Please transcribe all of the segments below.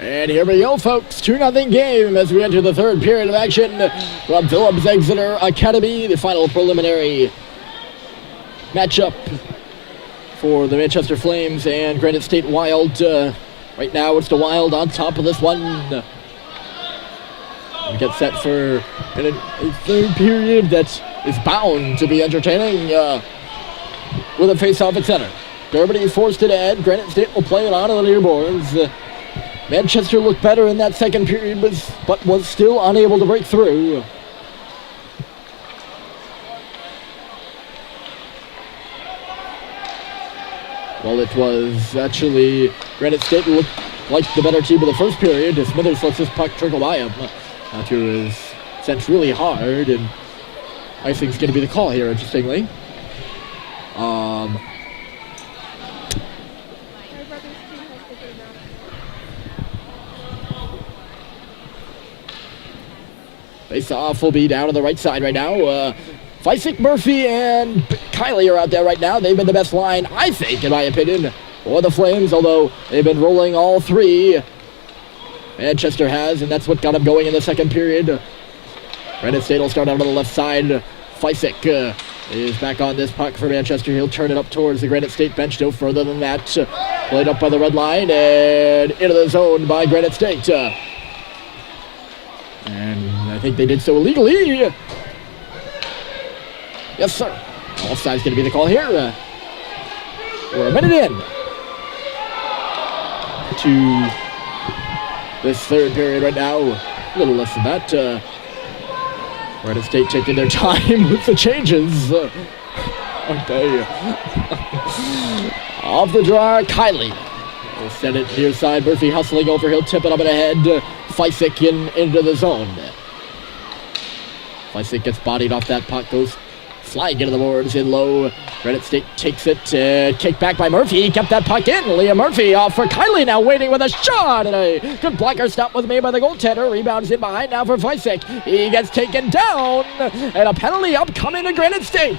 And here we go, folks. 2-0 game as we enter the third period of action from Phillips Exeter Academy. The final preliminary matchup for the Manchester Flames and Granite State Wild. Right now, it's the Wild on top of this one. We get set for a third period that is bound to be entertaining with a face-off at center. Derby forced it ahead. Granite State will play it on the leaderboards. Manchester looked better in that second period, but was still unable to break through. Well, it was actually Granite State looked like the better team of the first period. Smithers lets this puck trickle by him. After it was sent really hard, and icing's going to be the call here, interestingly. Face-off will be down on the right side right now. Fysick, Murphy, and Kiley are out there right now. They've been the best line, I think, in my opinion, for the Flames, although they've been rolling all three. Manchester has, and that's what got them going in the second period. Granite State will start out on the left side. Fysick is back on this puck for Manchester. He'll turn it up towards the Granite State bench. No further than that. Played up by the red line and into the zone by Granite State. And I think they did so illegally. Yes, sir. Offside's going to be the call here. We're a minute in to this third period right now. A little less than that. Granite State taking their time with the changes. Okay. Off the draw, Kiley. We'll send it near side. Murphy hustling over. He'll tip it up and ahead. Fysick into the zone. Fysick gets bodied off that puck. Goes flying into the boards in low. Granite State takes it. Kicked back by Murphy. He kept that puck in. Liam Murphy off for Kiley now, waiting with a shot. And a good blocker stop was made by the goaltender. Rebounds in behind now for Fysick. He gets taken down. And a penalty upcoming to Granite State.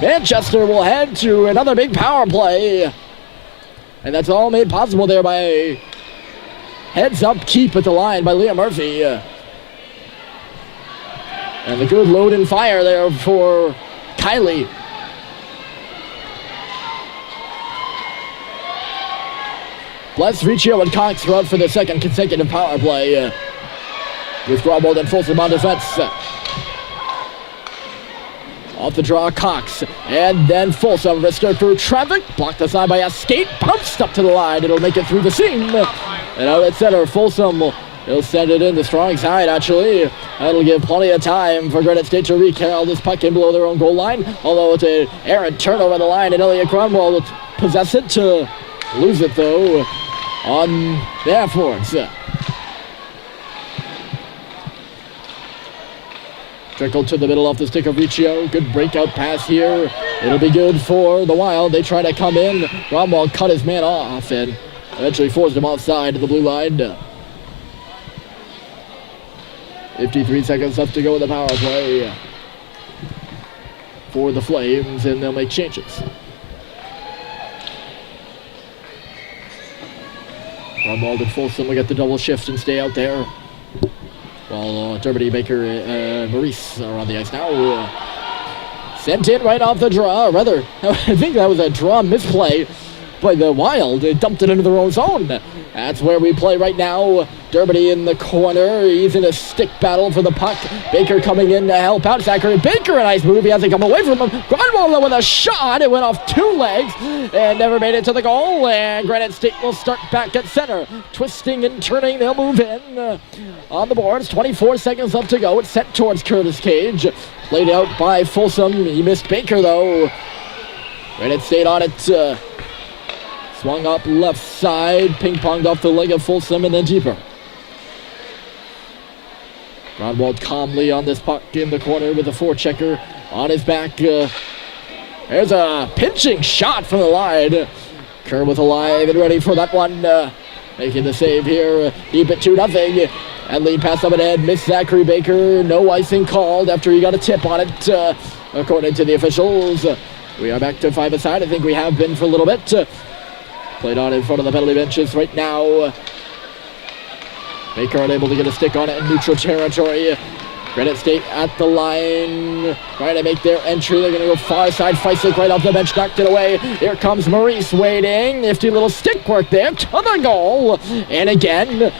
Manchester will head to another big power play. And that's all made possible there by heads-up keep at the line by Liam Murphy. And the good load and fire there for Kiley. Bless, Riccio, and Cox are out for the second consecutive power play. With Gromwald and Folsom on defense. Off the draw, Cox. And then Folsom wristed through traffic. Blocked aside by a skate. Bounced up to the line. It'll make it through the seam. And out at center, Folsom will send it in the strong side, actually. That'll give plenty of time for Granite State to recall this puck in below their own goal line. Although it's an errant turnover on the line, and Elliot Cromwell will possess it to lose it, though, on the half-boards. Trickle to the middle off the stick of Riccio. Good breakout pass here. It'll be good for the Wild. They try to come in. Cromwell cut his man off and eventually forced him offside to the blue line. 53 seconds left to go in the power play for the Flames, and they'll make changes. Cromwell and Folsom will get the double shift and stay out there. While Derby, Baker, and Maurice are on the ice now. Sent in right off the draw. Rather, I think that was a draw misplay by the Wild. They dumped it into their own zone. That's where we play right now. Derby in the corner. He's in a stick battle for the puck. Baker coming in to help out. Zachary Baker, a nice move. He has to come away from him. Grunwald with a shot. It went off two legs and never made it to the goal. And Granite State will start back at center. Twisting and turning. They'll move in on the boards. 24 seconds left to go. It's set towards Curtis Cage. Played out by Folsom. He missed Baker, though. Granite State on it. Swung up left side, ping-ponged off the leg of Folsom and then deeper. Grunwald calmly on this puck in the corner with a forechecker on his back. There's a pinching shot from the line. Kerr with alive and ready for that one. Making the save here, deep at 2-0. And lead pass up ahead, missed Zachary Baker. No icing called after he got a tip on it, according to the officials. We are back to five-a-side. I think we have been for a little bit. Played on in front of the penalty benches right now. Baker unable to get a stick on it in neutral territory. Granite State at the line, trying to make their entry. They're going to go far side. Feisik right off the bench, knocked it away. Here comes Maurice waiting. Nifty little stick work there to the goal. And again,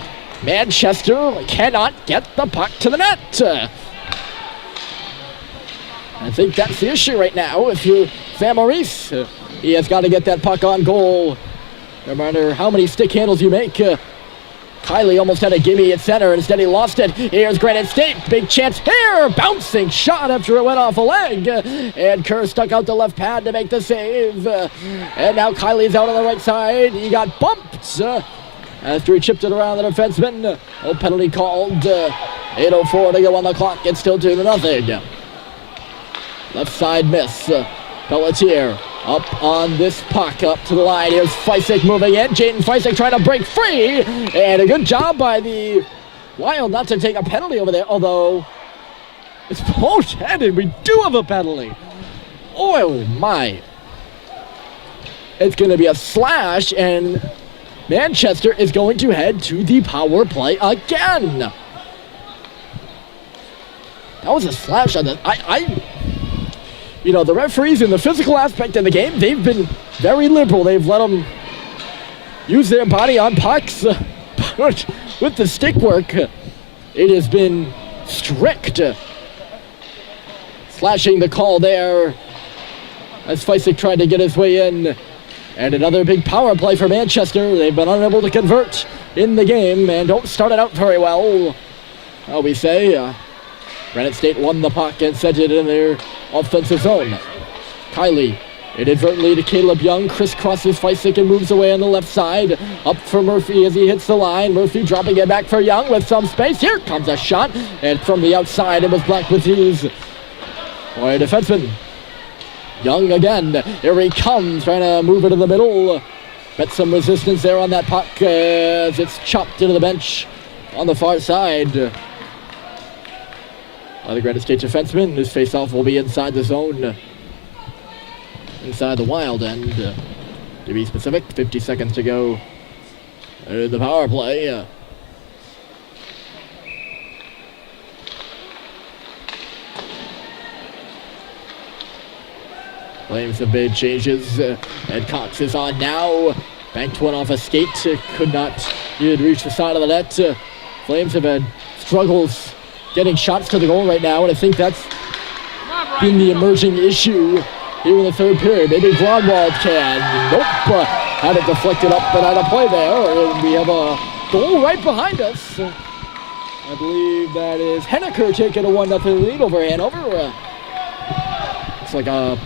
Manchester cannot get the puck to the net. I think that's the issue right now. If you're Sam Maurice, he has got to get that puck on goal. No matter how many stick handles you make. Kylie almost had a gimme at center. Instead, he lost it. Here's Granite State. Big chance here. Bouncing shot after it went off a leg. And Kerr stuck out the left pad to make the save. And now Kylie's out on the right side. He got bumped after he chipped it around the defenseman. A penalty called. 8:04 to go on the clock. It's still 2-0. Left side miss. Pelletier up on this puck, up to the line. Here's Feisik moving in. Jaden Feisik trying to break free. And a good job by the Wild not to take a penalty over there, although it's post-headed. We do have a penalty. Oh my. It's going to be a slash, and Manchester is going to head to the power play again. That was a slash on the... You know, the referees in the physical aspect of the game, they've been very liberal. They've let them use their body on pucks. But with the stick work, it has been strict. Slashing the call there as Feisik tried to get his way in. And another big power play for Manchester. They've been unable to convert in the game and don't start it out very well. Well, we say... Granite State won the puck and sent it in their offensive zone. Kylie inadvertently to Caleb Young, crisscrosses Feisik and moves away on the left side. Up for Murphy as he hits the line. Murphy dropping it back for Young with some space. Here comes a shot, and from the outside it was blocked with ease. Boy, defenseman. Young again. Here he comes, trying to move it to the middle. Bet some resistance there on that puck as it's chopped into the bench on the far side. The Granite State defenseman, whose face-off will be inside the zone, inside the Wild end. To be specific, 50 seconds to go in the power play. Flames have made changes, and Cox is on now. Banked one off a skate, could not even reach the side of the net. Flames have had struggles getting shots to the goal right now, and I think that's been the emerging issue here in the third period. Maybe Gronwald can. Nope. Had it deflected up and out of play there, and we have a goal right behind us. I believe that is Henniker taking a 1-0 lead over Hanover. It's like a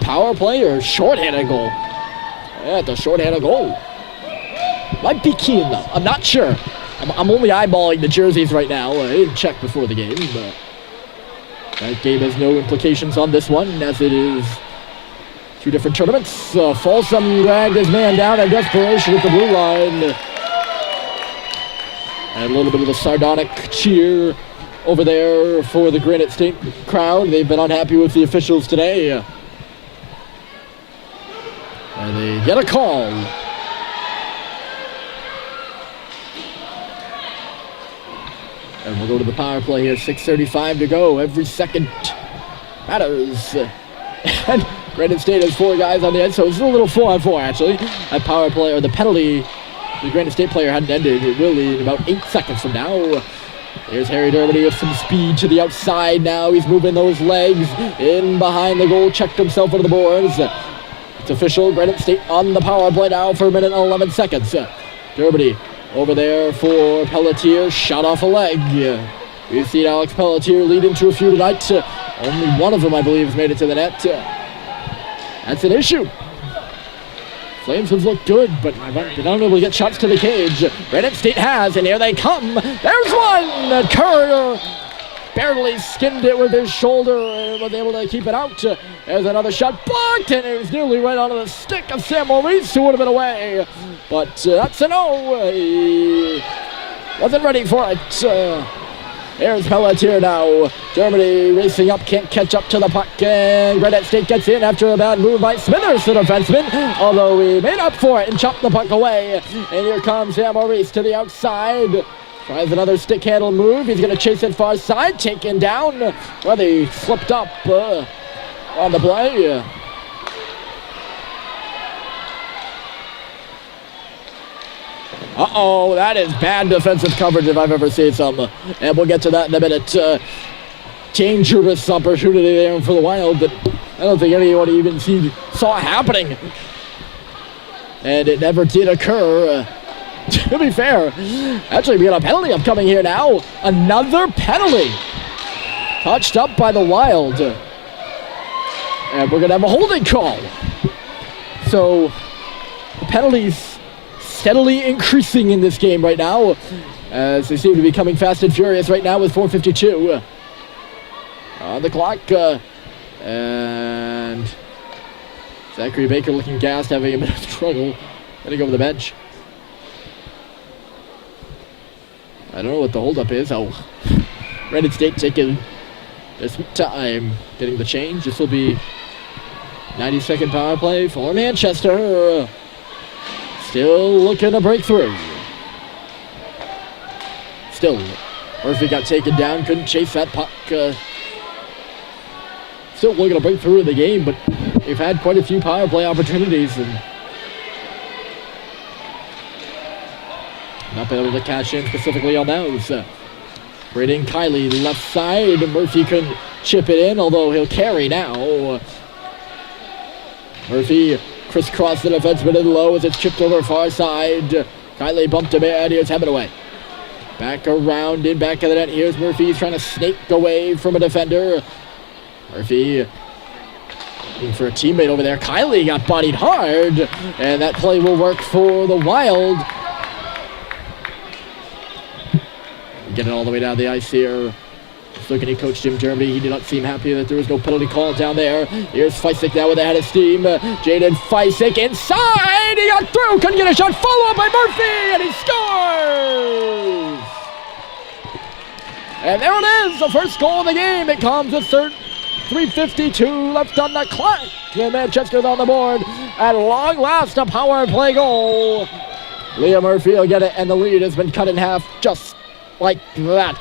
power play or shorthanded goal. Yeah, it's a shorthanded goal. Might be Keene, though. I'm not sure. I'm only eyeballing the jerseys right now. I didn't check before the game, but that game has no implications on this one, as it is two different tournaments. Folsom dragged his man down in desperation at the blue line. And a little bit of a sardonic cheer over there for the Granite State crowd. They've been unhappy with the officials today. And they get a call. And we'll go to the power play here. 6:35 to go. Every second matters. And Granite State has 4 guys on the end, so it's a little 4-on-4 actually. That power play, or the penalty, the Granite State player hadn't ended. It will in about 8 seconds from now. Here's Harry Dermody with some speed to the outside now. He's moving those legs in behind the goal. Checked himself into the boards. It's official. Granite State on the power play now for 1 minute and 11 seconds. Dermody over there for Pelletier, shot off a leg. We've seen Alex Pelletier lead into a few tonight. Only one of them, I believe, has made it to the net. That's an issue. Flames have looked good, but they're not able to get shots to the cage. Granite State has, and here they come. There's one! Curry barely skinned it with his shoulder and was able to keep it out. There's another shot blocked, and it was nearly right onto the stick of Sam Maurice, who would have been away. But that's a no. He wasn't ready for it. There's Pelletier now. Germany racing up, can't catch up to the puck, and Granite State gets in after a bad move by Smithers, the defenseman, although he made up for it and chopped the puck away. And here comes Sam Maurice to the outside. Tries another stick handle move. He's going to chase it far side. Taken down. Well, they slipped up on the play. Uh-oh, that is bad defensive coverage if I've ever seen some. And we'll get to that in a minute. Dangerous opportunity there for the Wild, but I don't think anyone even saw it happening. And it never did occur. To be fair, actually we got a penalty upcoming here now. Another penalty. Touched up by the Wild. And we're going to have a holding call. So, the penalties steadily increasing in this game right now, as they seem to be coming fast and furious right now with 4:52 on the clock. And Zachary Baker looking gassed, having a bit of struggle. Gonna go over the bench. I don't know what the holdup is. Oh, Granite State taking their sweet time getting the change. This will be 90-second power play for Manchester. Still looking to break through. Still, Murphy got taken down, couldn't chase that puck. Still looking to break through in the game, but they've had quite a few power play opportunities and not been able to cash in specifically on those. Braden Kiley left side. Murphy couldn't chip it in, although he'll carry now. Murphy crisscrossed the defenseman in low as it's chipped over far side. Kiley bumped him in. Here's Hemingway. Back around in back of the net. Here's Murphy. He's trying to snake away from a defender. Murphy looking for a teammate over there. Kiley got bodied hard, and that play will work for the Wild. Get it all the way down the ice here. Just looking at Coach Jim Germany, he did not seem happy that there was no penalty call down there. Here's Feisik now with a head of steam. Jaden Feisik inside. He got through. Couldn't get a shot. Follow up by Murphy, and he scores. And there it is, the first goal of the game. It comes with 3:52 left on the clock. And Manchester's on the board. At long last, a power play goal. Liam Murphy will get it, and the lead has been cut in half just like that.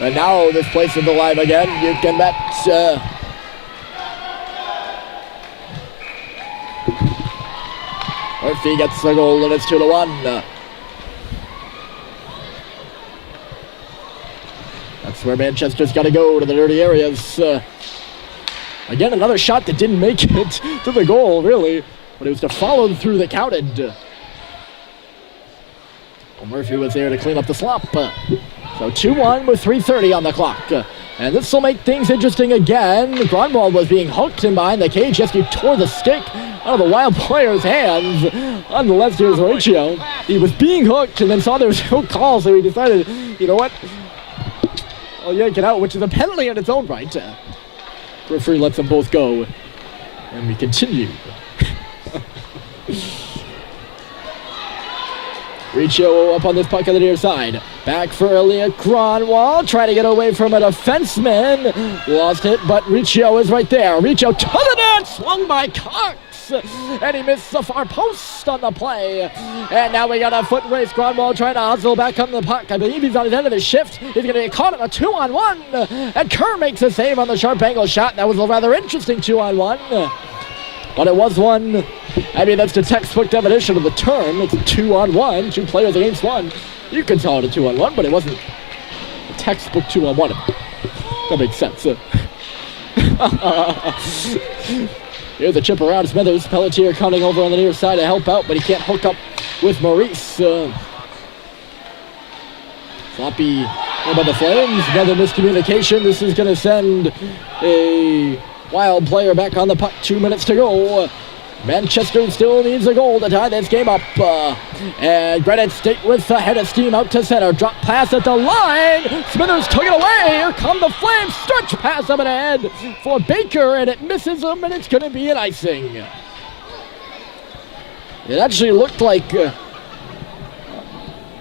And now this place is alive again. You can bet. Murphy gets the goal, and it's 2-1. That's where Manchester's got to go, to the dirty areas. Again, another shot that didn't make it to the goal, really. But it was to follow through that counted. Well, Murphy was there to clean up the slop. So 2-1 with 3:30 on the clock. And this will make things interesting again. Grunwald was being hooked in behind the cage. Yes, he tore the stick out of the Wild player's hands on the left here's Ratio. He was being hooked and then saw there was no call, so he decided, you know what? I'll yank it out, which is a penalty in its own right. Referee lets them both go. And we continue. Riccio up on this puck on the near side. Back for Elliot Grunwald. Trying to get away from a defenseman. Lost it, but Riccio is right there. Riccio to the net. Swung by Cox. And he missed the far post on the play. And now we got a foot race. Grunwald trying to hustle back on the puck. I believe he's on his end of his shift. He's going to get caught in a 2-on-1. And Kerr makes a save on the sharp angle shot. That was a rather interesting 2-on-1. But it was one. I mean, that's the textbook definition of the term. It's a 2-on-1, 2 players against one. You can call it a 2-on-1, but it wasn't a textbook 2-on-1. That makes sense. Here's a chip around Smithers. Pelletier coming over on the near side to help out, but he can't hook up with Maurice. Sloppy by the Flames. Another miscommunication. This is going to send a Wild player back on the puck. 2 minutes to go. Manchester still needs a goal to tie this game up. And Granite State with the head of steam out to center. Drop pass at the line. Smithers took it away. Here come the Flames. Stretch pass up and ahead for Baker, and it misses him, and it's going to be an icing. It actually looked like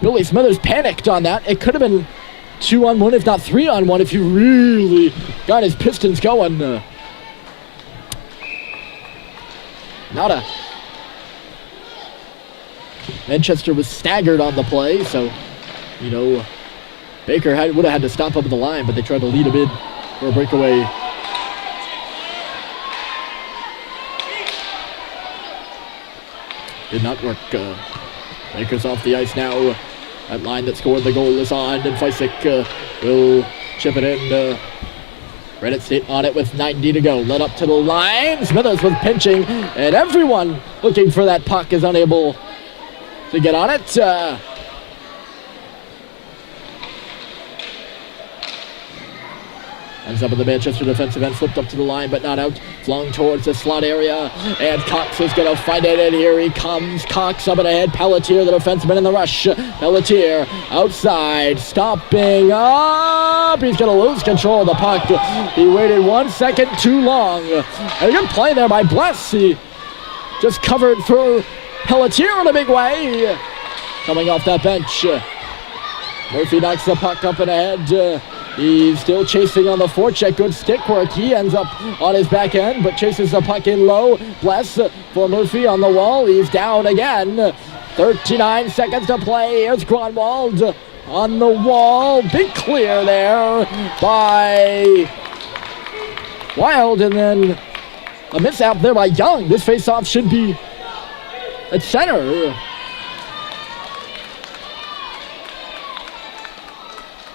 Billy Smithers panicked on that. It could have been 2-on-1, if not 3-on-1, if he really got his Pistons going. Manchester was staggered on the play, so, you know, Baker would have had to stop up at the line, but they tried to lead a bid for a breakaway. Did not work. Baker's off the ice now. That line that scored the goal is on, and Fysick will chip it in. Granite State on it with 90 to go. Led up to the line. Smithers was pinching, and everyone looking for that puck is unable to get on it. Ends up in the Manchester defensive end, flipped up to the line, but not out. Flung towards the slot area, and Cox is going to find it, and here he comes. Cox up and ahead. Pelletier, the defenseman in the rush. Pelletier outside, stopping up. He's going to lose control of the puck. He waited 1 second too long. And a good play there by Bless. He just covered for Pelletier in a big way. Coming off that bench. Murphy knocks the puck up and ahead. He's still chasing on the forecheck. Good stick work. He ends up on his back end, but chases the puck in low. Bless for Murphy on the wall. He's down again. 39 seconds to play. Here's Gronwald on the wall. Big clear there by Wild, and then a mishap there by Young. This faceoff should be at center.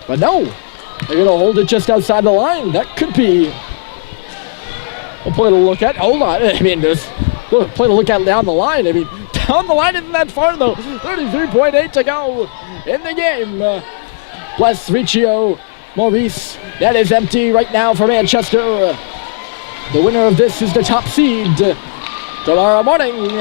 But no. They're going to hold it just outside the line. That could be a play to look at. Hold on. I mean, there's a play to look at down the line. I mean, down the line isn't that far, though. 33.8 to go in the game. Bless, Riccio, Maurice. That is empty right now for Manchester. The winner of this is the top seed tomorrow morning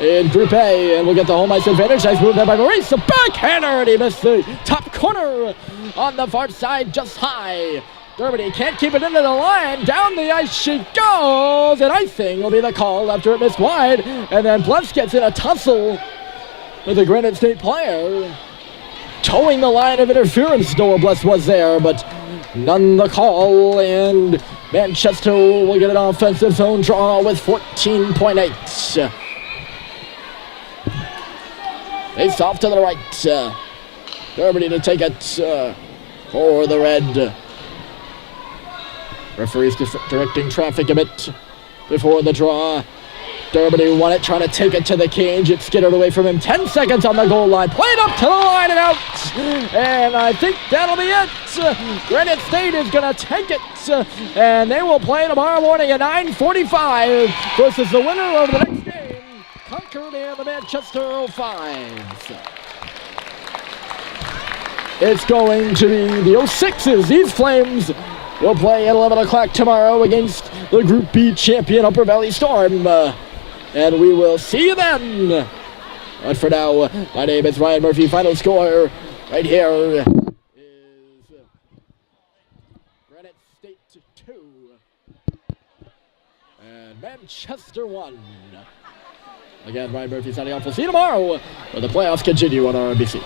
in Group A, and we'll get the home ice advantage. Nice move there by Maurice. A backhander, and he missed the top corner on the far side, just high. Dermody can't keep it into the line. Down the ice she goes, and icing will be the call after it missed wide. And then Bless gets in a tussle with a Granite State player. Towing the line of interference, Noah Bless was there, but none the call, and Manchester will get an offensive zone draw with 14.8. Face off to the right. Dermody to take it for the red. Referees directing traffic a bit before the draw. Dermody won it, trying to take it to the cage. It skittered away from him. 10 seconds on the goal line. Played up to the line and out. And I think that'll be it. Granite State is going to take it. And they will play tomorrow morning at 9:45 versus the winner of the next game, Concord and the Manchester 05s. It's going to be the 06s. These Flames will play at 11 o'clock tomorrow against the Group B champion Upper Valley Storm. And we will see you then. But for now, my name is Ryan Murphy. Final score right here is Granite State 2 and Manchester 1. Again, Ryan Murphy signing off. We'll see you tomorrow when the playoffs continue on RBC.